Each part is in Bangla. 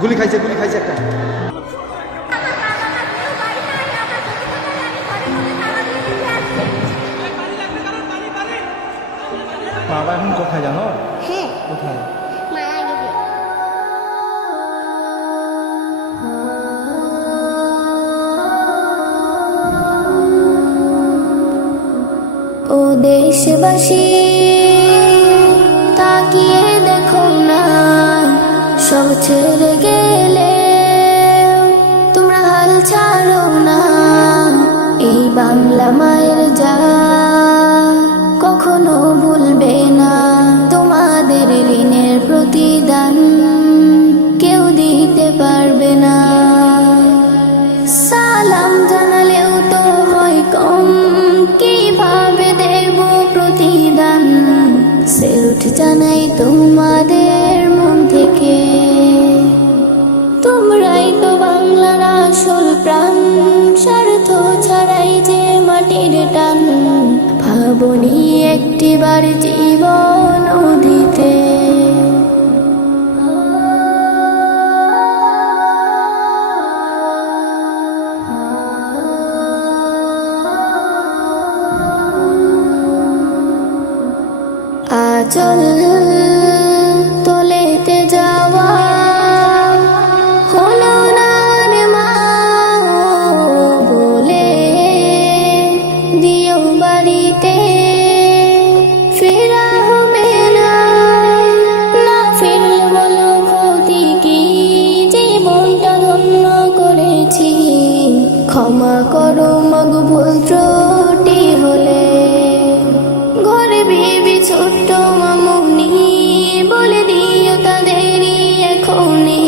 গুলি খাইছে একটা। বাবা এখন কোথায় জানো? হ্যাঁ, কোথায়? মারা গেছে। ও দেশবাসী, তাকিয়ে দেখো না, সব ছেড়ে গেলে তোমরা হাল ছাড়ো না। এই বাংলা মায়ের যা কখনো ভুলবে না, তোমাদের ঋণের প্রতিদান কেউ দিতে পারবে না। সালাম জানালেও তো হয় কম, কিভাবে দেব প্রতিদান? সেলুট জানাই তোমাদের মন থেকে, তোমরাই তো বাংলার আসল প্রাণ। স্বার্থ ছাড়াই যে মাটির টান, ভাবনি একটিবার জীবন দিতে। আচল তোলেতে যাওয়া হলো না রে মা, বলে দিও বাড়িতে ফেরা হবে না। না ফিরলে বলো ক্ষতি কি, জীবনটা ধন্য করেছি। ক্ষমা করো মগ ভুল ত্রুটি হলে, ঘরে ভেবে ছোট্ট মামুনি বলে দিও তাদেরই এখনই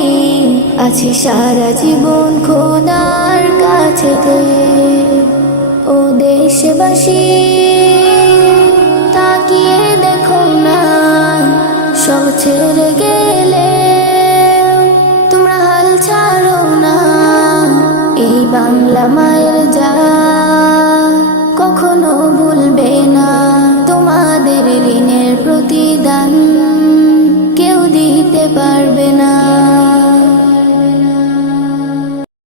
আছি সারা জীবন খোদার কাছেতে। ও দেশবাসী, তাকিয়ে দেখো না, সব ছেড়ে গেলে তোমরা হাল ছাড়ো না। এই বাংলা মায়ের যা কখনো